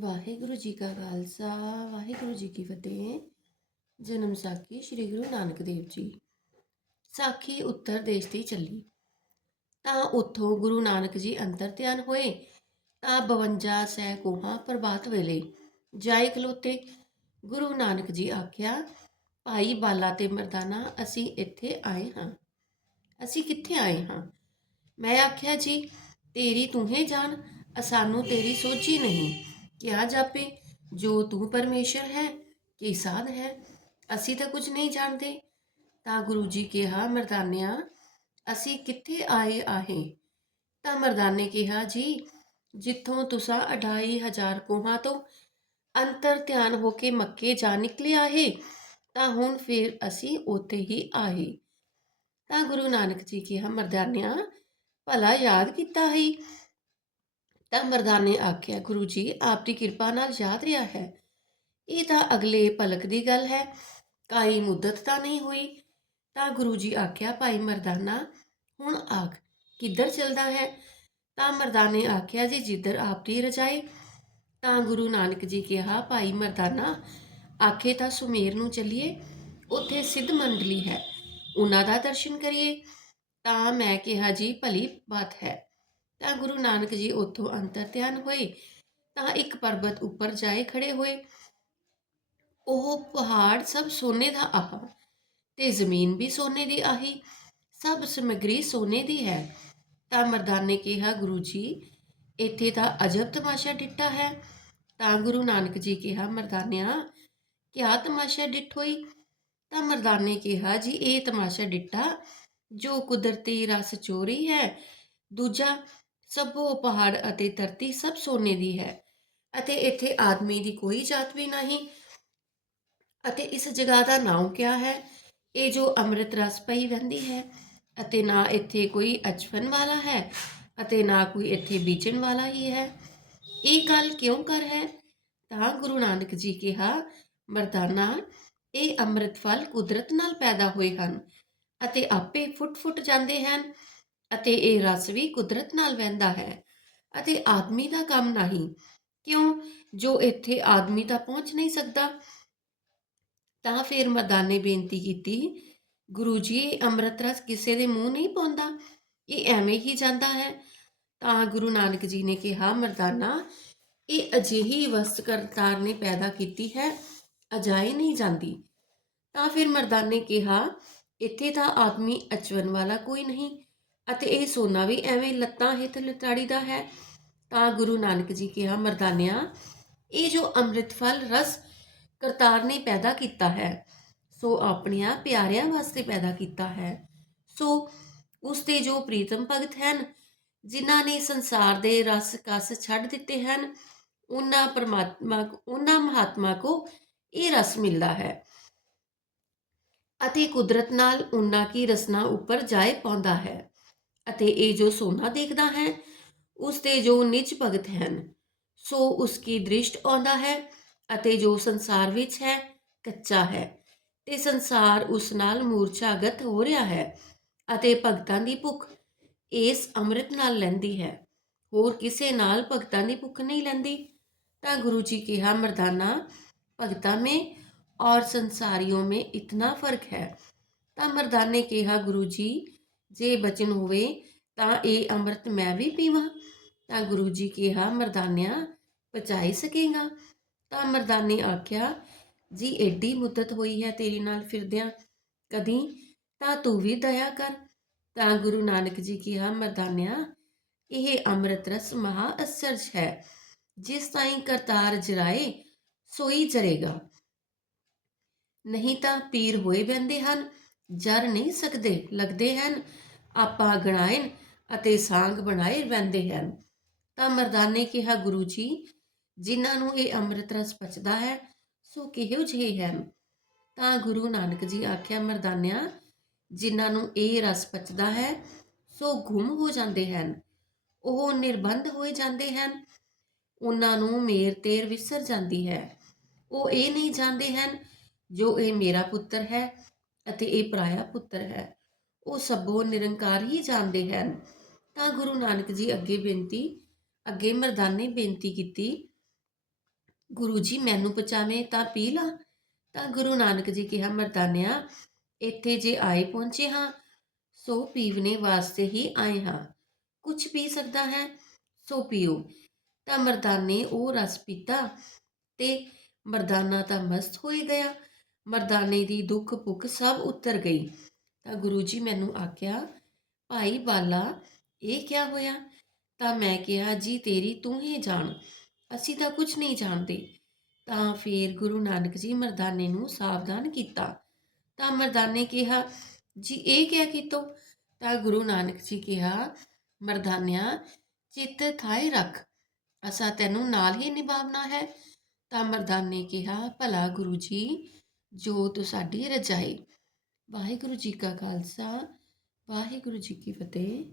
ਵਾਹਿਗੁਰੂ ਜੀ ਕਾ ਖਾਲਸਾ, ਵਾਹਿਗੁਰੂ ਜੀ ਕੀ ਫਤਿਹ। ਜਨਮ ਸਾਖੀ ਸ੍ਰੀ ਗੁਰੂ ਨਾਨਕ ਦੇਵ ਜੀ। ਸਾਖੀ ਉੱਤਰ ਦੇਸ਼ ਦੀ ਚੱਲੀ। ਤਾਂ ਉੱਥੋਂ ਗੁਰੂ ਨਾਨਕ ਜੀ ਅੰਤਰ ਧਿਆਨ ਹੋਏ, ਤਾਂ 52 ਸਹਿ ਕੋਹਾਂ ਪ੍ਰਭਾਤ ਵੇਲੇ ਜਾਇ ਖਲੋਤੇ। ਗੁਰੂ ਨਾਨਕ ਜੀ ਆਖਿਆ, ਭਾਈ ਬਾਲਾ ਤੇ ਮਰਦਾਨਾ, ਅਸੀਂ ਇੱਥੇ ਆਏ ਹਾਂ। ਅਸੀਂ ਕਿੱਥੇ ਆਏ ਹਾਂ? ਮੈਂ ਆਖਿਆ, ਜੀ, ਤੇਰੀ ਤੂੰ ਹੀ ਜਾਣ ਸਾਨੂੰ ਤੇਰੀ ਸੋਚੀ ਨਹੀਂ। ਕਿਆ ਜਾਪੇ ਜੋ ਤੂੰ ਪਰਮੇਸ਼ਰ ਹੈ, ਕਿ ਸਾਧ ਹੈ, ਅਸੀਂ ਤਾਂ ਕੁਝ ਨਹੀਂ ਜਾਣਦੇ। ਤਾਂ ਗੁਰੂ ਜੀ ਕਿਹਾ, ਮਰਦਾਨਿਆ, ਅਸੀਂ ਕਿੱਥੇ ਆਏ ਆਹੇ? ਤਾਂ ਮਰਦਾਨੇ ਕਿਹਾ, ਜੀ, ਜਿੱਥੋਂ ਤੁਸਾਂ 2500 ਕੋਹਾਂ ਤੋਂ ਅੰਤਰ ਧਿਆਨ ਹੋ ਕੇ ਮੱਕੇ ਜਾ ਨਿਕਲੇ ਆਹੇ ਤਾਂ ਹੁਣ ਫਿਰ ਅਸੀਂ ਉੱਥੇ ਹੀ ਆਏ। ਤਾਂ ਗੁਰੂ ਨਾਨਕ ਜੀ ਕਿਹਾ, ਮਰਦਾਨਿਆਂ, ਭਲਾ ਯਾਦ ਕੀਤਾ ਹੈ ਤਾਂ ਮਰਦਾਨੇ ਆਖਿਆ, ਗੁਰੂ ਜੀ, ਆਪ ਦੀ ਕਿਰਪਾ ਨਾਲ ਯਾਦ ਰਿਹਾ ਹੈ। ਇਹ ਤਾਂ ਅਗਲੇ ਪਲਕ ਦੀ ਗੱਲ ਹੈ। ਕਾਈ ਮੁੱਦਤ ਤਾਂ ਨਹੀਂ ਹੋਈ? ਤਾਂ ਗੁਰੂ ਜੀ ਆਖਿਆ, ਭਾਈ ਮਰਦਾਨਾ, ਹੁਣ ਆਖ, ਕਿੱਧਰ ਚੱਲਦਾ ਹੈ? ਤਾਂ ਮਰਦਾਨੇ ਆਖਿਆ, ਜੀ, ਜਿੱਧਰ ਆਪ ਦੀ ਰਜਾਈ। ਤਾਂ ਗੁਰੂ ਨਾਨਕ ਜੀ ਕਿਹਾ, ਭਾਈ ਮਰਦਾਨਾ, ਆਖੇ ਤਾਂ ਸੁਮੇਰ ਨੂੰ ਚੱਲੀਏ। ਉੱਥੇ ਸਿੱਧ ਮੰਡਲੀ ਹੈ। ਉਹਨਾਂ ਦਾ ਦਰਸ਼ਨ ਕਰੀਏ। ਤਾਂ ਮੈਂ ਕਿਹਾ, ਜੀ, ਭਲੀ ਬਾਤ ਹੈ। ਤਾਂ ਗੁਰੂ ਨਾਨਕ ਜੀ ਉੱਥੋਂ ਅੰਤਰ ਧਿਆਨ ਹੋਏ, ਤਾਂ ਇੱਕ ਪਰਬਤ ਉੱਪਰ ਜਾਏ ਖੜੇ ਹੋਏ। ਉਹ ਪਹਾੜ ਸਭ ਸੋਨੇ ਦਾ ਆਹ ਤੇ ਜ਼ਮੀਨ ਵੀ ਸੋਨੇ ਦੀ ਆਹੀ, ਸਭ ਸਮਗਰੀ ਸੋਨੇ ਦੀ ਹੈ। ਤਾਂ ਮਰਦਾਨੇ ਕਿਹਾ, ਗੁਰੂ ਜੀ, ਇੱਥੇ ਤਾਂ ਅਜਬ ਤਮਾਸ਼ਾ ਡਿੱਟਾ ਹੈ। ਤਾਂ ਗੁਰੂ ਨਾਨਕ ਜੀ ਕਿਹਾ, ਮਰਦਾਨਿਆ, ਕਿਆ ਤਮਾਸ਼ਾ ਡਿੱਠ ਹੋਈ? ਤਾਂ ਮਰਦਾਨੇ ਕਿਹਾ, ਜੀ, ਇਹ ਤਮਾਸ਼ਾ ਡਿੱਟਾ, ਜੋ ਕੁਦਰਤੀ ਰਸ ਚੋਰੀ ਹੈ। ਦੂਜਾ ਸਭੋ ਪਹਾੜ ਅਤੇ ਧਰਤੀ ਸਭ ਸੋਨੇ ਦੀ ਹੈ ਅਤੇ ਇੱਥੇ ਆਦਮੀ ਦੀ ਕੋਈ ਜਾਤ ਵੀ ਨਹੀਂ ਅਤੇ ਇਸ ਜਗ੍ਹਾ ਦਾ ਨਾਮ ਕਿਆ ਹੈ? ਇਹ ਜੋ ਅੰਮ੍ਰਿਤ ਰਸ ਪਈ ਵਹਿੰਦੀ ਹੈ ਅਤੇ ਨਾ ਇੱਥੇ ਕੋਈ ਅਚਫਨ ਵਾਲਾ ਹੈ ਅਤੇ ਨਾ ਕੋਈ ਇੱਥੇ ਬੀਜਣ ਵਾਲਾ ਹੀ ਹੈ। ਇਹ ਗੱਲ ਕਿਉਂ ਕਰ ਹੈ? ਤਾਂ ਗੁਰੂ ਨਾਨਕ ਜੀ ਕਿਹਾ, ਮਰਦਾਨਾ, ਇਹ ਅੰਮ੍ਰਿਤ ਫਲ ਕੁਦਰਤ ਨਾਲ ਪੈਦਾ ਹੋਏ ਹਨ ਅਤੇ ਆਪੇ ਫੁੱਟ-ਫੁੱਟ ਜਾਂਦੇ ਹਨ। ਅਤੇ ਇਹ ਰਸ ਵੀ ਕੁਦਰਤ ਨਾਲ ਵਹਿੰਦਾ ਹੈ ਅਤੇ ਆਦਮੀ ਦਾ ਕੰਮ ਨਹੀਂ। ਕਿਉਂ? ਜੋ ਇੱਥੇ ਆਦਮੀ ਤਾਂ ਪਹੁੰਚ ਨਹੀਂ ਸਕਦਾ। ਤਾਂ ਫਿਰ ਮਰਦਾਨੇ ਬੇਨਤੀ ਕੀਤੀ ਗੁਰੂ ਜੀ ਅੰਮ੍ਰਿਤ ਰਸ ਕਿਸੇ ਦੇ ਮੂੰਹ ਨਹੀਂ ਪਾਉਂਦਾ। ਇਹ ਐਵੇਂ ਹੀ ਜਾਂਦਾ ਹੈ। ਤਾਂ ਗੁਰੂ ਨਾਨਕ ਜੀ ਨੇ ਕਿਹਾ, ਮਰਦਾਨਾ, ਇਹ ਅਜਿਹੀ ਵਸਤ ਕਰਤਾਰ ਨੇ ਪੈਦਾ ਕੀਤੀ ਹੈ ਅਜਾਈ ਨਹੀਂ ਜਾਂਦੀ। ਤਾਂ ਫਿਰ ਮਰਦਾਨੇ ਕਿਹਾ, ਇੱਥੇ ਤਾਂ ਆਦਮੀ ਅਚਵਨ ਵਾਲਾ ਕੋਈ ਨਹੀਂ। ਅਤੇ ਇਹ ਸੋਨਾ ਵੀ ਐਵੇਂ ਲੱਤਾਂ ਹਿੱਤ ਲਤਾੜੀ ਦਾ ਹੈ। ਤਾਂ ਗੁਰੂ ਨਾਨਕ ਜੀ ਕਿਹਾ, ਮਰਦਾਨਿਆਂ, ਇਹ ਜੋ ਅੰਮ੍ਰਿਤ ਫਲ ਰਸ ਕਰਤਾਰ ਨੇ ਪੈਦਾ ਕੀਤਾ ਹੈ, ਸੋ ਆਪਣੀਆਂ ਪਿਆਰਿਆਂ ਵਾਸਤੇ ਪੈਦਾ ਕੀਤਾ ਹੈ। ਸੋ ਉਸ ਤੇ ਜੋ ਪ੍ਰੀਤਮ ਭਗਤ ਹਨ, ਜਿਨ੍ਹਾਂ ਨੇ ਸੰਸਾਰ ਦੇ ਰਸ ਕਸ ਛੱਡ ਦਿੱਤੇ ਹਨ, ਉਹਨਾਂ ਪਰਮਾਤਮਾ ਉਹਨਾਂ ਮਹਾਤਮਾ ਕੋ ਇਹ ਰਸ ਮਿਲਦਾ ਹੈ। ਅਤੇ ਕੁਦਰਤ ਨਾਲ ਉਹਨਾਂ ਕੀ ਰਸਨਾ ਉੱਪਰ ਜਾਏ ਪਾਉਂਦਾ ਹੈ। ਅਤੇ ਇਹ ਜੋ ਸੋਨਾ ਦੇਖਦਾ ਹੈ ਉਸ ਤੇ ਜੋ ਨਿਜ ਭਗਤ ਹਨ ਸੋ ਉਸ ਕੀ ਦ੍ਰਿਸ਼ਟ ਆਉਂਦਾ ਹੈ ਅਤੇ ਜੋ ਸੰਸਾਰ ਵਿੱਚ ਹੈ ਕੱਚਾ ਹੈ ਤੇ ਸੰਸਾਰ ਉਸ ਨਾਲ ਮੂਰਛਾਗਤ ਹੋ ਰਿਹਾ ਹੈ ਅਤੇ ਭਗਤਾਂ ਦੀ ਭੁੱਖ ਇਸ ਅੰਮ੍ਰਿਤ ਨਾਲ ਲੈਂਦੀ ਹੈ ਹੋਰ ਕਿਸੇ ਨਾਲ ਭਗਤਾਂ ਦੀ ਭੁੱਖ ਨਹੀਂ ਲੈਂਦੀ ਤਾਂ ਗੁਰੂ ਜੀ ਕਿਹਾ ਮਰਦਾਨਾ ਭਗਤਾਂ में और ਸੰਸਾਰੀਆਂ में इतना फर्क है ਤਾਂ ਮਰਦਾਨੇ ਕਿਹਾ ਗੁਰੂ ਜੀ ਜੇ ਬਚਨ ਹੋਵੇ ਤਾਂ ਇਹ ਅੰਮ੍ਰਿਤ ਮੈਂ ਵੀ ਪੀਵਾਂ। ਤਾਂ ਗੁਰੂ ਜੀ ਕਿਹਾ, ਮਰਦਾਨਿਆਂ, ਪਚਾਈ ਸਕੇਗਾ? ਤਾਂ ਮਰਦਾਨੇ ਆਖਿਆ, ਜੀ ਐਡੀ ਮੁੱਦਤ ਹੋਈ ਹੈ ਤੇਰੇ ਨਾਲ ਫਿਰਦਿਆਂ। ਕਦੀ? ਤਾਂ ਤੂੰ ਵੀ ਦਇਆ ਕਰ। ਤਾਂ ਗੁਰੂ ਨਾਨਕ ਜੀ ਕਿਹਾ, ਮਰਦਾਨਿਆਂ, ਇਹ ਅੰਮ੍ਰਿਤ ਰਸ ਮਹਾ ਅਸਰਜ ਹੈ। ਜਿਸ ਤਾਈਂ ਕਰਤਾਰ ਜਰਾਏ, ਸੋਈ ਜਰੇਗਾ। ਨਹੀਂ ਤਾਂ ਪੀਰ ਹੋਏ ਬੰਦੇ ਹਨ। ਜਰ ਨਹੀਂ ਸਕਦੇ, ਲੱਗਦੇ ਹਨ, ਆਪਾ ਗਣਾਇਨ ਅਤੇ ਸਾੰਗ ਬਣਾਏ ਰਹਿੰਦੇ ਹਨ। ਤਾਂ ਮਰਦਾਨੇ ਕਿਹਾ, ਗੁਰੂ ਜੀ, ਜਿਨ੍ਹਾਂ ਨੂੰ ਇਹ ਅੰਮ੍ਰਿਤ ਰਸ ਪਚਦਾ ਹੈ, ਸੋ ਕਿਹੋ ਜਿਹੇ ਹਨ? ਤਾਂ ਗੁਰੂ ਨਾਨਕ ਜੀ ਆਖਿਆ, ਮਰਦਾਨਿਆਂ, ਜਿਨ੍ਹਾਂ ਨੂੰ ਇਹ ਰਸ ਪਚਦਾ ਹੈ, ਸੋ ਗੁੰਮ ਹੋ ਜਾਂਦੇ ਹਨ। ਉਹ ਨਿਰਬੰਧ ਹੋਏ ਜਾਂਦੇ ਹਨ। ਉਹਨਾਂ ਨੂੰ ਮੇਰ ਤੇਰ ਵਿਸਰ ਜਾਂਦੀ ਹੈ। ਉਹ ਇਹ ਨਹੀਂ ਜਾਣਦੇ ਹਨ, ਜੋ ਇਹ ਮੇਰਾ ਪੁੱਤਰ ਹੈ ਅਤੇ ਇਹ ਪਰਾਇਆ ਪੁੱਤਰ ਹੈ। ਉਹ ਸਭੋ ਨਿਰੰਕਾਰ ਹੀ ਜਾਣਦੇ ਹਨ। ਤਾਂ ਗੁਰੂ ਨਾਨਕ ਜੀ ਅੱਗੇ ਬੇਨਤੀ, ਅੱਗੇ ਮਰਦਾਨੇ ਬੇਨਤੀ ਕੀਤੀ, ਗੁਰੂ ਜੀ, ਮੈਨੂੰ ਪਚਾਵੇਂ ਤਾਂ ਪੀ ਲਾ। ਤਾਂ ਗੁਰੂ ਨਾਨਕ ਜੀ ਕਿਹਾ, ਮਰਦਾਨਿਆ, ਇੱਥੇ ਜੇ ਆਏ ਪਹੁੰਚੇ ਹਾਂ, ਸੋ ਪੀਵਨੇ ਵਾਸਤੇ ਹੀ ਆਏ ਹਾਂ। ਕੁਝ ਪੀ ਸਕਦਾ ਹੈ, ਸੋ ਪੀਓ। ਤਾਂ ਮਰਦਾਨੇ ਉਹ ਰਸ ਪੀਤਾ ਤੇ ਮਰਦਾਨਾ ਤਾਂ ਮਸਤ ਹੋਈ ਗਿਆ। ਮਰਦਾਨੇ ਦੀ ਦੁੱਖ ਭੁੱਖ ਸਭ ਉਤਰ ਗਈ। ਤਾਂ ਗੁਰੂ ਜੀ ਮੈਨੂੰ ਆਖਿਆ, ਭਾਈ ਬਾਲਾ, ਇਹ ਕਿਆ ਹੋਇਆ? ਤਾਂ ਮੈਂ ਕਿਹਾ, ਜੀ, ਤੇਰੀ ਤੂੰ ਹੀ ਜਾਣ। ਅਸੀਂ ਤਾਂ ਕੁਝ ਨਹੀਂ ਜਾਣਦੇ। ਤਾਂ ਫਿਰ ਗੁਰੂ ਨਾਨਕ ਜੀ ਮਰਦਾਨੇ ਨੂੰ ਸਾਵਧਾਨ ਕੀਤਾ। ਤਾਂ ਮਰਦਾਨੇ ਕਿਹਾ, ਜੀ, ਇਹ ਕਿਆ ਕੀਤੋ? ਤਾਂ ਗੁਰੂ ਨਾਨਕ ਜੀ ਕਿਹਾ, ਮਰਦਾਨਿਆ, ਚਿੱਤ ਥਾਏ ਰੱਖ। ਅਸਾਂ ਤੈਨੂੰ ਨਾਲ ਹੀ ਨਿਭਾਵਣਾ ਹੈ। ਤਾਂ ਮਰਦਾਨੇ ਕਿਹਾ, ਭਲਾ ਗੁਰੂ ਜੀ ਜੋ ਸਾਡੀ ਰਜਾਈ। ਵਾਹਿਗੁਰੂ ਜੀ ਕਾ ਖਾਲਸਾ ਵਾਹਿਗੁਰੂ ਜੀ ਕੀ ਫਤਿਹ।